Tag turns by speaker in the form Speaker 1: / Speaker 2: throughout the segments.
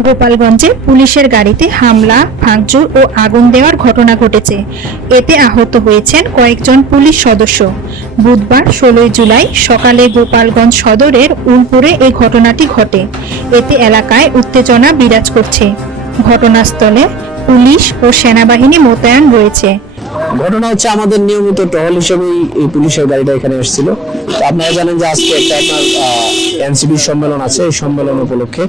Speaker 1: গোপালগঞ্জে পুলিশের গাড়িতে হামলা, ভাঙচুর ও আগুন দেওয়ার ঘটনা ঘটেছে। এতে আহত হয়েছেন কয়েকজন পুলিশ সদস্য। বুধবার ষোলোই জুলাই সকালে গোপালগঞ্জ সদরের উলপুরে এই ঘটনাটি ঘটে। এতে এলাকায় উত্তেজনা বিরাজ করছে। ঘটনাস্থলে পুলিশ ও সেনাবাহিনী মোতায়েন রয়েছে।
Speaker 2: ঘটনা হচ্ছে আমাদের নিয়মিত টহল হিসেবেই এই পুলিশের গাড়িটা এখানে এসেছিল। তো আপনারা জানেন যে আজকে একটা আপনার এনসিপি সম্মেলন আছে। এই সম্মেলন উপলক্ষে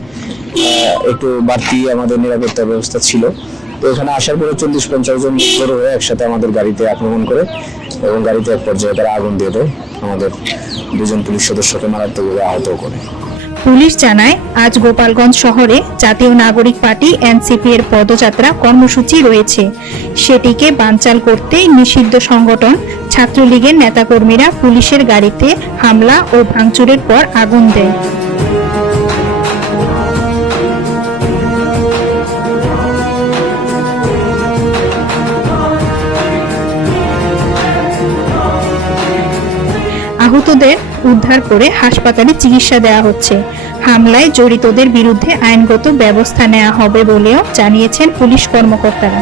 Speaker 2: একটু বাড়তি আমাদের নিরাপত্তা ব্যবস্থা ছিল। তো এখানে আসার পরে চল্লিশ পঞ্চাশ জন জড়ো হয়ে একসাথে আমাদের গাড়িতে আক্রমণ করে এবং গাড়িতে এক পর্যায়ে তারা আগুন দিয়ে দেয়। আমাদের দুজন পুলিশ সদস্যকে মারাত্মকভাবে আহত করে।
Speaker 1: পুলিশ জানায়, আজ গোপালগঞ্জ শহরে জাতীয় নাগরিক পার্টি এনসিপি এর পদযাত্রা কর্মসূচি রয়েছে। সেটিকে বানচাল করতে নিষিদ্ধ সংগঠন ছাত্রলীগের নেতাকর্মীরা পুলিশের গাড়িতে হামলা ও ভাঙচুরের পর আগুন দেয়। আহতদের উদ্ধার করে হাসপাতালে চিকিৎসা দেওয়া হচ্ছে। হামলায় জড়িতদের বিরুদ্ধে আইনগত ব্যবস্থা নেওয়া হবে বলেও জানিয়েছেন পুলিশ কর্মকর্তারা।